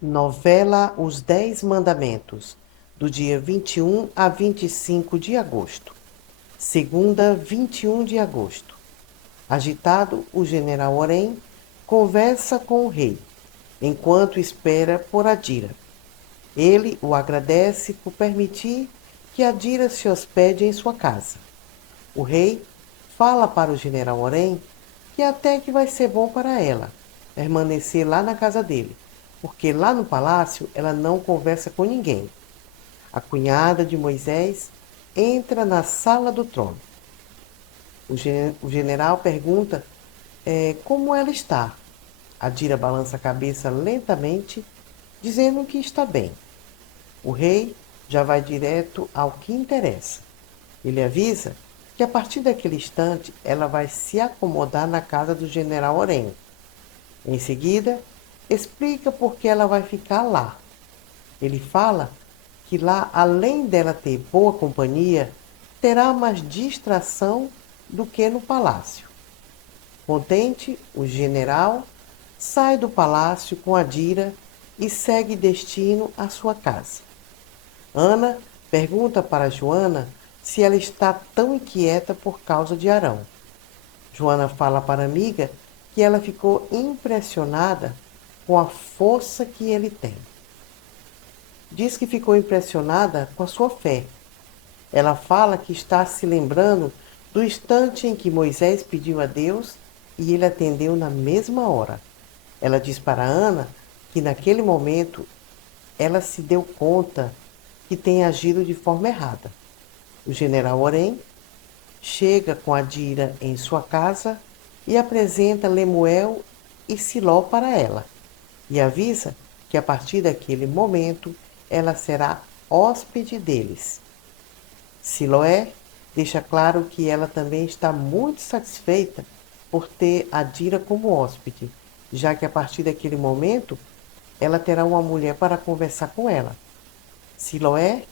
Novela Os 10 Mandamentos, do dia 21 a 25 de agosto. Segunda, 21 de agosto. Agitado, o general Orém conversa com o rei, enquanto espera por Adira. Ele o agradece por permitir que Adira se hospede em sua casa. O rei fala para o general Orém que até que vai ser bom para ela permanecer lá na casa dele, porque lá no palácio ela não conversa com ninguém. A cunhada de Moisés entra na sala do trono. O general pergunta como ela está. Adira balança a cabeça lentamente, dizendo que está bem. O rei já vai direto ao que interessa. Ele avisa que a partir daquele instante ela vai se acomodar na casa do general Orém. Em seguida, explica por que ela vai ficar lá. Ele fala que lá, além dela ter boa companhia, terá mais distração do que no palácio. Contente, o general sai do palácio com Adira e segue destino à sua casa. Ana pergunta para Joana se ela está tão inquieta por causa de Arão. Joana fala para a amiga que ela ficou impressionada com a força que ele tem. Diz que ficou impressionada com a sua fé. Ela fala que está se lembrando do instante em que Moisés pediu a Deus e ele atendeu na mesma hora. Ela diz para Ana que naquele momento ela se deu conta que tem agido de forma errada. O general Orém chega com Adira em sua casa e apresenta Lemuel e Siló para ela, e avisa que a partir daquele momento ela será hóspede deles. Siloé deixa claro que ela também está muito satisfeita por ter Adira como hóspede, já que a partir daquele momento ela terá uma mulher para conversar com ela. Siloé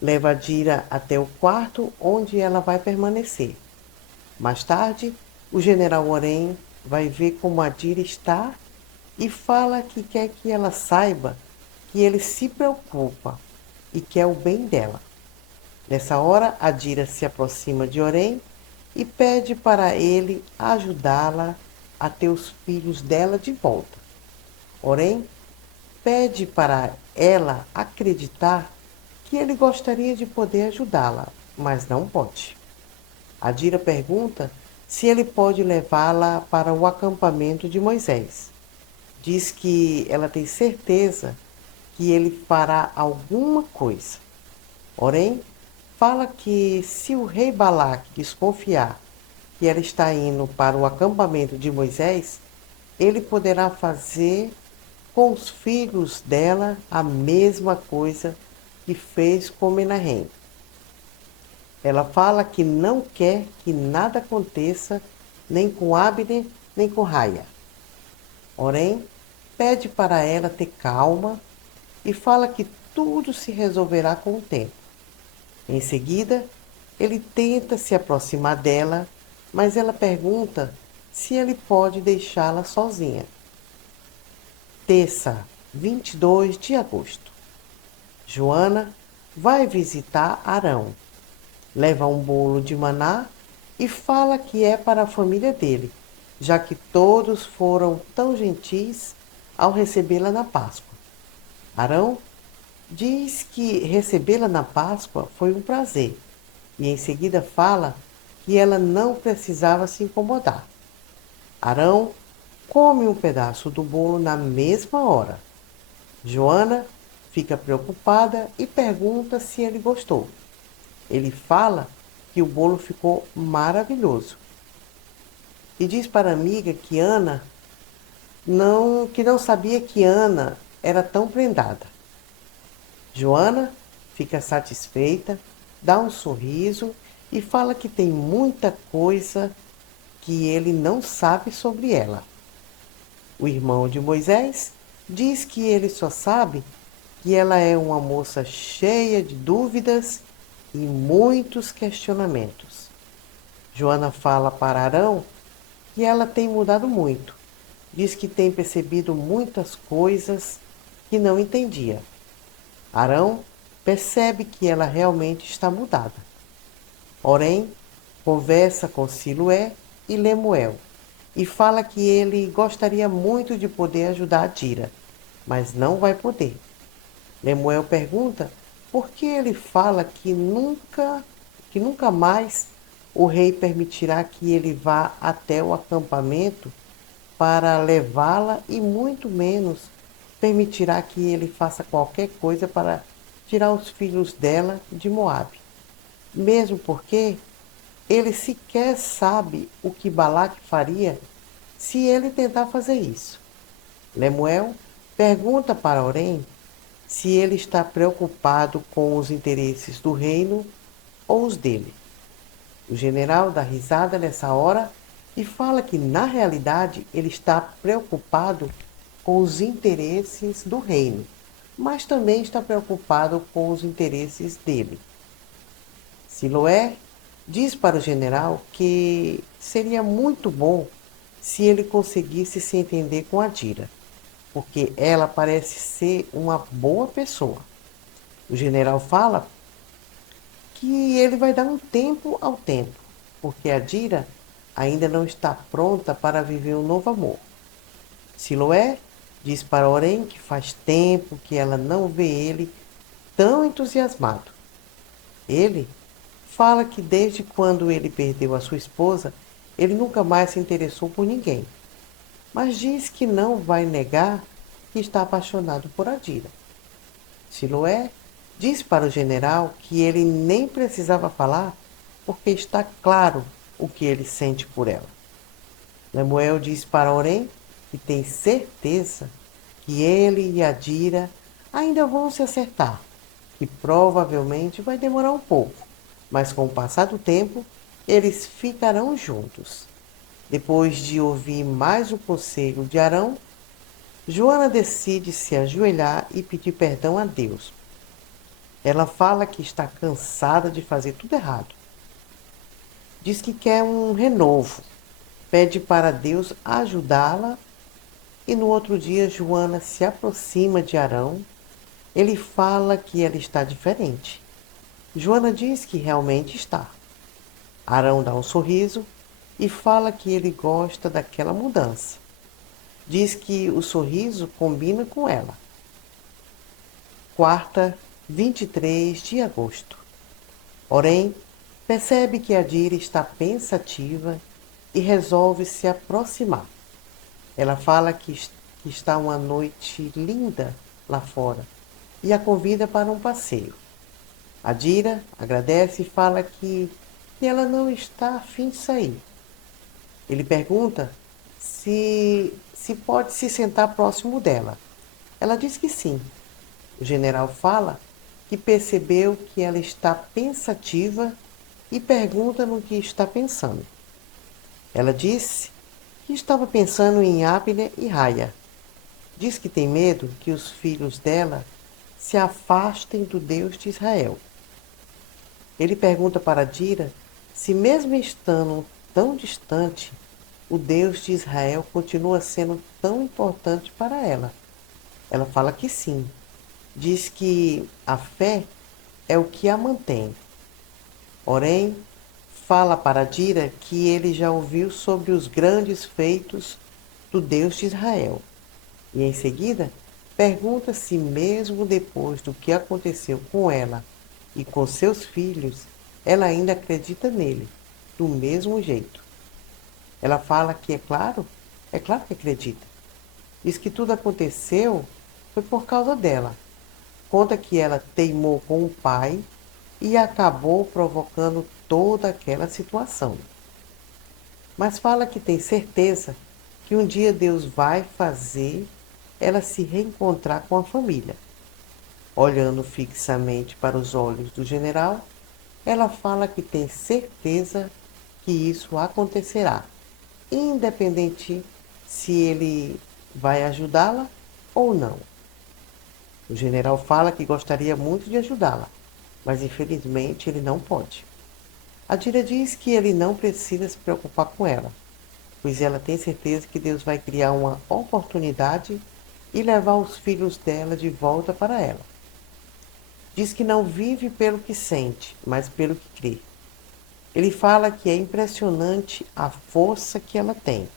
leva Adira até o quarto onde ela vai permanecer. Mais tarde, o general Orém vai ver como Adira está e fala que quer que ela saiba que ele se preocupa e quer o bem dela. Nessa hora, Adira se aproxima de Orém e pede para ele ajudá-la a ter os filhos dela de volta. Orém pede para ela acreditar que ele gostaria de poder ajudá-la, mas não pode. Adira pergunta se ele pode levá-la para o acampamento de Moisés. Diz que ela tem certeza que ele fará alguma coisa. Porém, fala que se o rei Balaque desconfiar que ela está indo para o acampamento de Moisés, ele poderá fazer com os filhos dela a mesma coisa que fez com Menahem. Ela fala que não quer que nada aconteça nem com Abner, nem com Raia. Porém, pede para ela ter calma e fala que tudo se resolverá com o tempo. Em seguida, ele tenta se aproximar dela, mas ela pergunta se ele pode deixá-la sozinha. Terça, 22 de agosto. Joana vai visitar Arão. Leva um bolo de maná e fala que é para a família dele, já que todos foram tão gentis ao recebê-la na Páscoa. Arão diz que recebê-la na Páscoa foi um prazer e em seguida fala que ela não precisava se incomodar. Arão come um pedaço do bolo na mesma hora. Joana fica preocupada e pergunta se ele gostou. Ele fala que o bolo ficou maravilhoso e diz para a amiga que não sabia que Ana era tão prendada. Joana fica satisfeita, dá um sorriso e fala que tem muita coisa que ele não sabe sobre ela. O irmão de Moisés diz que ele só sabe que ela é uma moça cheia de dúvidas e muitos questionamentos. Joana fala para Arão que ela tem mudado muito. Diz que tem percebido muitas coisas que não entendia. Arão percebe que ela realmente está mudada. Porém, conversa com Siloé e Lemuel e fala que ele gostaria muito de poder ajudar Dira, mas não vai poder. Lemuel pergunta por que ele fala que nunca mais o rei permitirá que ele vá até o acampamento para levá-la e muito menos permitirá que ele faça qualquer coisa para tirar os filhos dela de Moabe. Mesmo porque ele sequer sabe o que Balaque faria se ele tentar fazer isso. Lemuel pergunta para Orem se ele está preocupado com os interesses do reino ou os dele. O general dá risada nessa hora e fala que, na realidade, ele está preocupado com os interesses do reino, mas também está preocupado com os interesses dele. Siloé diz para o general que seria muito bom se ele conseguisse se entender com Adira, porque ela parece ser uma boa pessoa. O general fala que ele vai dar um tempo ao tempo, porque a Dira ainda não está pronta para viver um novo amor. Siloé diz para Orem que faz tempo que ela não vê ele tão entusiasmado. Ele fala que desde quando ele perdeu a sua esposa, ele nunca mais se interessou por ninguém, mas diz que não vai negar que está apaixonado por Adira. Siloé diz para o general que ele nem precisava falar, porque está claro o que ele sente por ela. Lemuel diz para Orem que tem certeza que ele e Adira ainda vão se acertar, que provavelmente vai demorar um pouco, mas com o passar do tempo eles ficarão juntos. Depois de ouvir mais o conselho de Arão, Joana decide se ajoelhar e pedir perdão a Deus. Ela fala que está cansada de fazer tudo errado. Diz que quer um renovo. Pede para Deus ajudá-la e no outro dia Joana se aproxima de Arão. Ele fala que ela está diferente. Joana diz que realmente está. Arão dá um sorriso e fala que ele gosta daquela mudança. Diz que o sorriso combina com ela. Quarta, 23 de agosto. Porém, percebe que Adira está pensativa e resolve se aproximar. Ela fala que está uma noite linda lá fora e a convida para um passeio. Adira agradece e fala que ela não está a fim de sair. Ele pergunta se pode se sentar próximo dela. Ela diz que sim. O general fala que percebeu que ela está pensativa e pergunta no que está pensando. Ela disse que estava pensando em Abner e Raia. Diz que tem medo que os filhos dela se afastem do Deus de Israel. Ele pergunta para Dira se, mesmo estando tão distante, o Deus de Israel continua sendo tão importante para ela. Ela fala que sim. Diz que a fé é o que a mantém. Porém, fala para Dira que ele já ouviu sobre os grandes feitos do Deus de Israel. E em seguida, pergunta se mesmo depois do que aconteceu com ela e com seus filhos, ela ainda acredita nele, do mesmo jeito. Ela fala que é claro que acredita. Diz que tudo aconteceu foi por causa dela. Conta que ela teimou com o pai e acabou provocando toda aquela situação. Mas fala que tem certeza que um dia Deus vai fazer ela se reencontrar com a família. Olhando fixamente para os olhos do general, ela fala que tem certeza que isso acontecerá, independente se ele vai ajudá-la ou não. O general fala que gostaria muito de ajudá-la, mas infelizmente ele não pode. Adira diz que ele não precisa se preocupar com ela, pois ela tem certeza que Deus vai criar uma oportunidade e levar os filhos dela de volta para ela. Diz que não vive pelo que sente, mas pelo que crê. Ele fala que é impressionante a força que ela tem.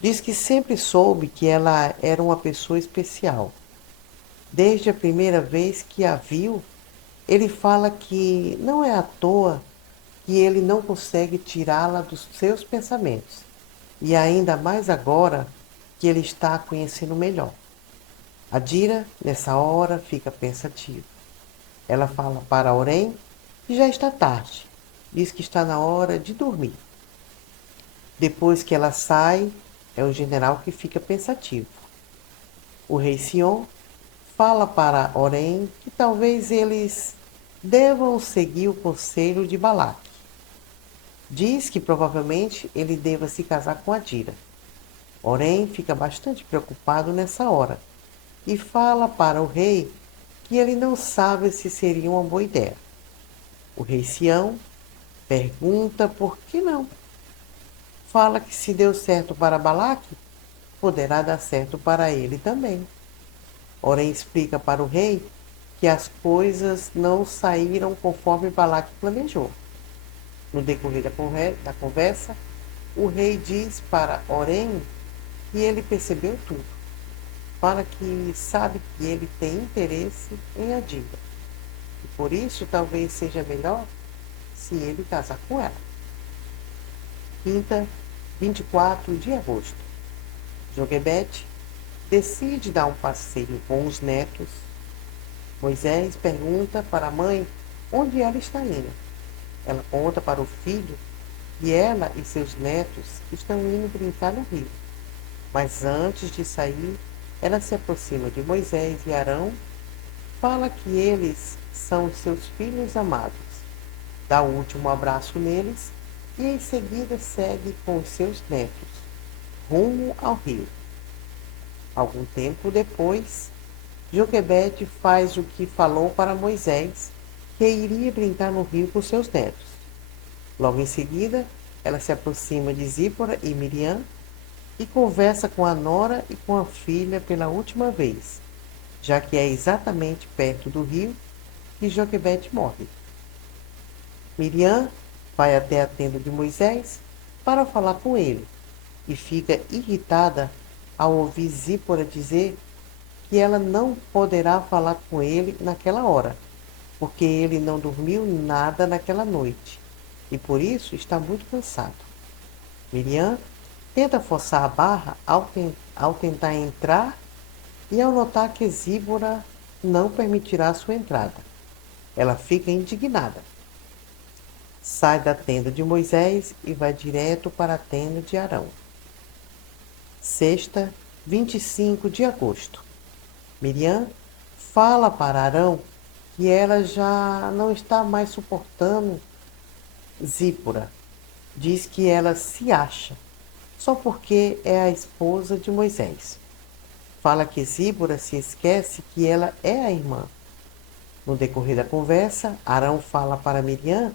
Diz que sempre soube que ela era uma pessoa especial. Desde a primeira vez que a viu, ele fala que não é à toa que ele não consegue tirá-la dos seus pensamentos, e ainda mais agora que ele está a conhecendo melhor. A Dira, nessa hora, fica pensativa. Ela fala para Orém que já está tarde. Diz que está na hora de dormir. Depois que ela sai, é o general que fica pensativo. O rei Sion fala para Orém que talvez eles devam seguir o conselho de Balaque. Diz que provavelmente ele deva se casar com Adira. Orém fica bastante preocupado nessa hora e fala para o rei que ele não sabe se seria uma boa ideia. O rei Sião pergunta por que não. Fala que se deu certo para Balaque, poderá dar certo para ele também. Orém explica para o rei que as coisas não saíram conforme Balaque planejou. No decorrer da conversa, o rei diz para Orém que ele percebeu tudo. Fala que sabe que ele tem interesse em Adila. E por isso talvez seja melhor se ele casar com ela. Quinta, 24 de agosto. Joquebede decide dar um passeio com os netos. Moisés pergunta para a mãe onde ela está indo. Ela conta para o filho que ela e seus netos estão indo brincar no rio. Mas antes de sair, ela se aproxima de Moisés e Arão, fala que eles são seus filhos amados, dá o último abraço neles e em seguida segue com os seus netos, rumo ao rio. Algum tempo depois, Joquebede faz o que falou para Moisés, que iria brincar no rio com seus netos. Logo em seguida, ela se aproxima de Zípora e Miriam e conversa com a nora e com a filha pela última vez, já que é exatamente perto do rio que Joquebede morre. Miriam vai até a tenda de Moisés para falar com ele e fica irritada ao ouvir Zípora dizer que ela não poderá falar com ele naquela hora, porque ele não dormiu nada naquela noite e por isso está muito cansado. Miriam tenta forçar a barra ao tentar entrar e ao notar que Zípora não permitirá sua entrada. Ela fica indignada. Sai da tenda de Moisés e vai direto para a tenda de Arão. Sexta, 25 de agosto. Miriam fala para Arão que ela já não está mais suportando Zípora. Diz que ela se acha só porque é a esposa de Moisés. Fala que Zípora se esquece que ela é a irmã. No decorrer da conversa, Arão fala para Miriam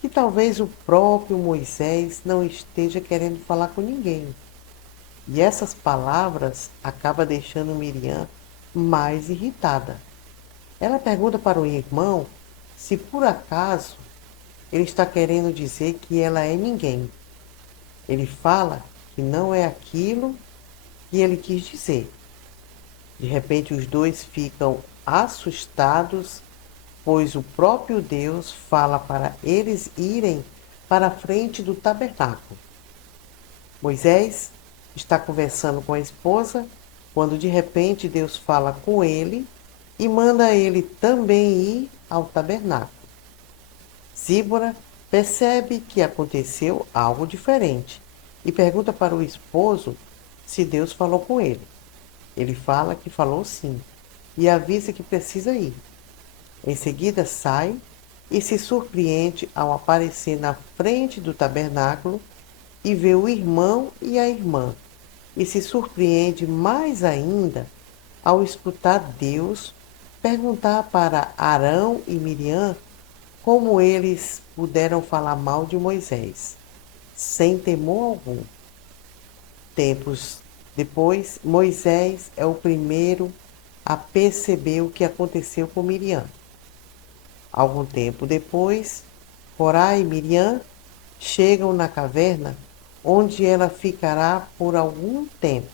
que talvez o próprio Moisés não esteja querendo falar com ninguém. E essas palavras acabam deixando Miriam mais irritada. Ela pergunta para o irmão se por acaso ele está querendo dizer que ela é ninguém. Ele fala que não é aquilo que ele quis dizer. De repente, os dois ficam assustados, pois o próprio Deus fala para eles irem para a frente do tabernáculo. Moisés está conversando com a esposa, quando de repente Deus fala com ele e manda ele também ir ao tabernáculo. Zípora percebe que aconteceu algo diferente e pergunta para o esposo se Deus falou com ele. Ele fala que falou sim e avisa que precisa ir. Em seguida sai e se surpreende ao aparecer na frente do tabernáculo e vê o irmão e a irmã. E se surpreende mais ainda ao escutar Deus perguntar para Arão e Miriam como eles puderam falar mal de Moisés, sem temor algum. Tempos Depois, Moisés é o primeiro a perceber o que aconteceu com Miriam. Algum tempo depois, Corá e Miriam chegam na caverna, onde ela ficará por algum tempo.